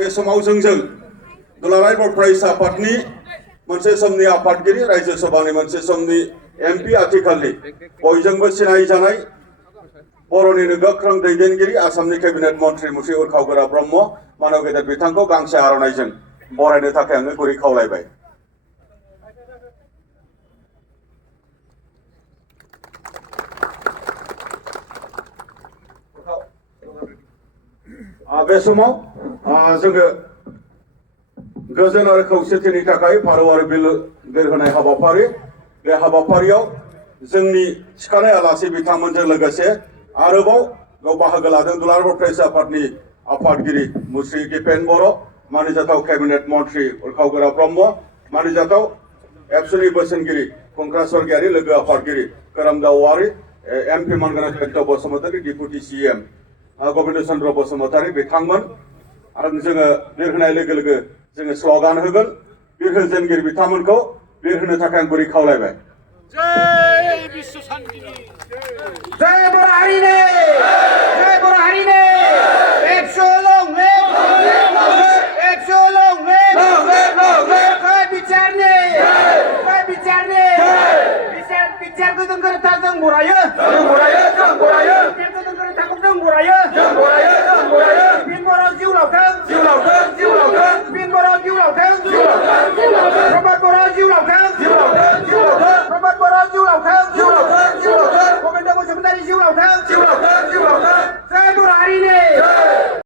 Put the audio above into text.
बे समाव जोंजों दुलाराय बर' फरायसा आफादनि मोनसे समनि आफादगिरि रायजो सभानि मोनसे समनि एमपि आथिखालनि बयजोंबो सिनायजानाय बर'निनो गोख्रों दैदेनगिरि आसामनि केबिनेट मन्त्रि मुस्रि उरखाव ब्रह्म मानव गेदेर बिथांखौ गांसे आर'नाइजों बरायनो थाखाय आङो गुरै खावलायबाय। बे समाव जोङो गोजोन आरो खौसेथिनि थाखाय भारतआरि बिरहोनाय हाबाफारि बे हाबाफारियाव जोंनि थिखानाय आलासि बिथांमोनजों लोगोसे आरोबाव बाहागो लादों दुलाराय बर' फरायसा आफादनि आफादगिरि मुस्रि दिपेन बर', मानिजाथाव केबिनेट मन्त्रि उरखाव ब्रह्म, मानिजाथाव एबसुनि बोसोनगिरि खुंख्रा स्वर्गियारि लोगो आफादगिरि खोरोमदाव औवारि, एमपि मानगोनां जयन्त बसुमतारी, डिपुटि सीएम गबिन्द चन्द्र बसुमतारी बिथांमोन आरो जोङो बिरहोनाय लोगो लोगो जोङो स्ल'गान होगोन। बिरहोजेनगिरि बिथांमोनखौ बिरहोनो थाखाय आं गुरै खावलायबाय। जय विश्व शांति, जय बर' हारिनि, जय बर' हारिनि, एबसुलं जय बिचारनि, बिचार गोजोन गोरोबथा जों बरायो।